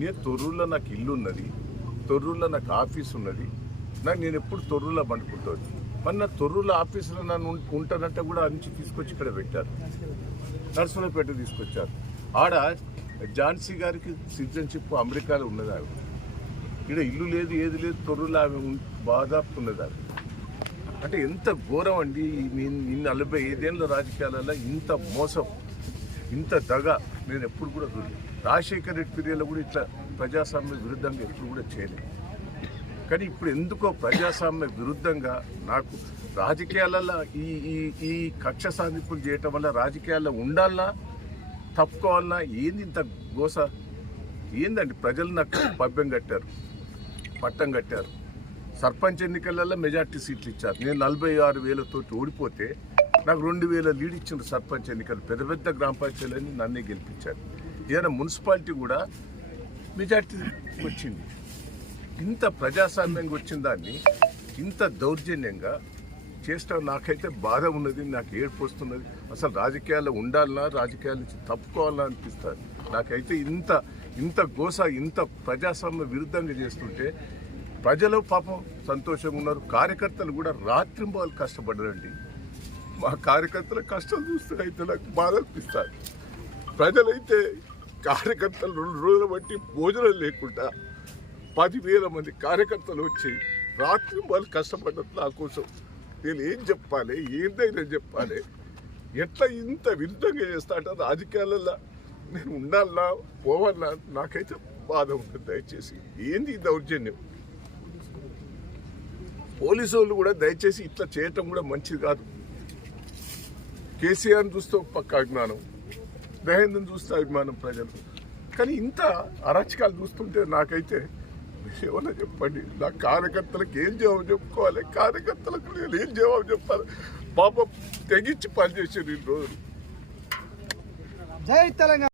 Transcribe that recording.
నేను తొర్రూరులో నాకు ఇల్లు ఉన్నది, తొర్రూరులో నాకు ఆఫీస్ ఉన్నది. నేను ఎప్పుడు తొర్రూరులో పండుకుంటుంది. మరి నా తొర్రూరులో ఆఫీసులో నన్ను ఉంటానంటే కూడా నుంచి తీసుకొచ్చి ఇక్కడ పెట్టారు, నర్సులపేట తీసుకొచ్చారు. ఆడ ఝాన్సీ గారికి సిటిజన్షిప్ అమెరికాలో ఉన్నది. ఆమె ఇక్కడ ఇల్లు లేదు, ఏది లేదు, తొర్రూరులో ఆమె బాధాపు ఉన్నది. ఆమె అంటే ఎంత ఘోరం అండి. 45 ఏళ్ళ రాజకీయాలలో ఇంత మోసం, ఇంత దగ నేను ఎప్పుడు కూడా చూడలేదు. రాజశేఖర రెడ్డి పీరియడ్లో కూడా ఇట్లా ప్రజాస్వామ్య విరుద్ధంగా ఎప్పుడు కూడా చేయలేదు. కానీ ఇప్పుడు ఎందుకో ప్రజాస్వామ్య విరుద్ధంగా నాకు రాజకీయాలలో ఈ కక్ష సాధింపులు చేయటం వల్ల రాజకీయాల్లో ఉండాలన్నా తప్పుకోవాలన్నా ఏంది ఇంత గోస ఏందండి? ప్రజలు నాకు పట్టం కట్టారు. సర్పంచ్ ఎన్నికలలో మెజార్టీ సీట్లు ఇచ్చారు. నేను 46,000 ఓడిపోతే నాకు 2,000 లీడ్ ఇచ్చిన సర్పంచ్ ఎన్నికలు. పెద్ద పెద్ద గ్రామ పంచాయతీలని నన్నే గెలిపించారు. ఏదైనా మున్సిపాలిటీ కూడా మెజార్టీ వచ్చింది. ఇంత ప్రజాస్వామ్యంగా వచ్చిన దాన్ని ఇంత దౌర్జన్యంగా చేస్తాం. నాకైతే బాధ ఉన్నది, నాకు ఏడుపు వస్తున్నది. అసలు రాజకీయాల్లో ఉండాలన్నా, రాజకీయాల నుంచి తప్పుకోవాలన్నా అనిపిస్తుంది. నాకైతే ఇంత గోస, ఇంత ప్రజాస్వామ్య విరుద్ధంగా చేస్తుంటే ప్రజలు పాపం సంతోషంగా ఉన్నారు. కార్యకర్తలు కూడా రాత్రింబవళ్ళు కష్టపడ్డారండి. మా కార్యకర్తల కష్టాలు చూస్తే అయితే నాకు బాధ అనిపిస్తుంది. ప్రజలైతే కార్యకర్తలు 2 రోజుల బట్టి భోజనం లేకుండా 10,000 మంది కార్యకర్తలు వచ్చి రాత్రింబవళ్ళు కష్టపడ్డారు నా కోసం. నేను ఏం చెప్పాలి, ఏందైనా చెప్పాలి? ఎట్లా ఇంత విరుద్ధంగా చేస్తా అంటే రాజకీయాలలో నేను ఉండాలన్నా పోవాలన్నా నాకైతే బాధ ఉంటుంది. దయచేసి ఏంది ఈ దౌర్జన్యం? పోలీసు వాళ్ళు కూడా దయచేసి ఇట్లా చేయటం కూడా మంచిది కాదు. కేసీఆర్ని చూస్తే పక్క అభిమానం, మహేంద్రని చూస్తే అభిమానం ప్రజలు. కానీ ఇంత అరాచకాలు చూస్తుంటే నాకైతే ఏమన్నా చెప్పండి. నా కార్యకర్తలకు ఏం జవాబు చెప్పుకోవాలి? కార్యకర్తలకు నేను ఏం జవాబు చెప్పాలి? పాపం తెగించి పనిచేసారు ఈ రోజులు. జై తెలంగాణ.